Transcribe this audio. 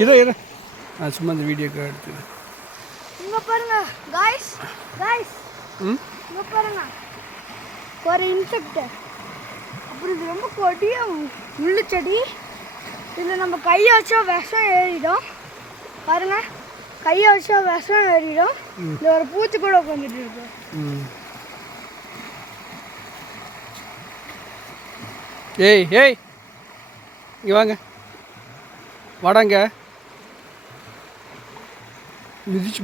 இரு நான் சும்மா இந்த வீடியோக்கு எடுத்து இங்க பாருங்க गाइस இங்க பாருங்க ஒரு இன்செக்ட் அப்புறம் இது ரொம்ப கொடிய முள்ளு செடி இதில் நம்ம கையை வச்சா விஷம் ஏறிடும் பாருங்க கையை வச்சா விஷம் ஏறிடும் இது ஒரு பூச்சி கூட உட்காந்துட்டு இருக்கு ஏய் இங்கே வாங்க வாடாங்க மிதிச்சு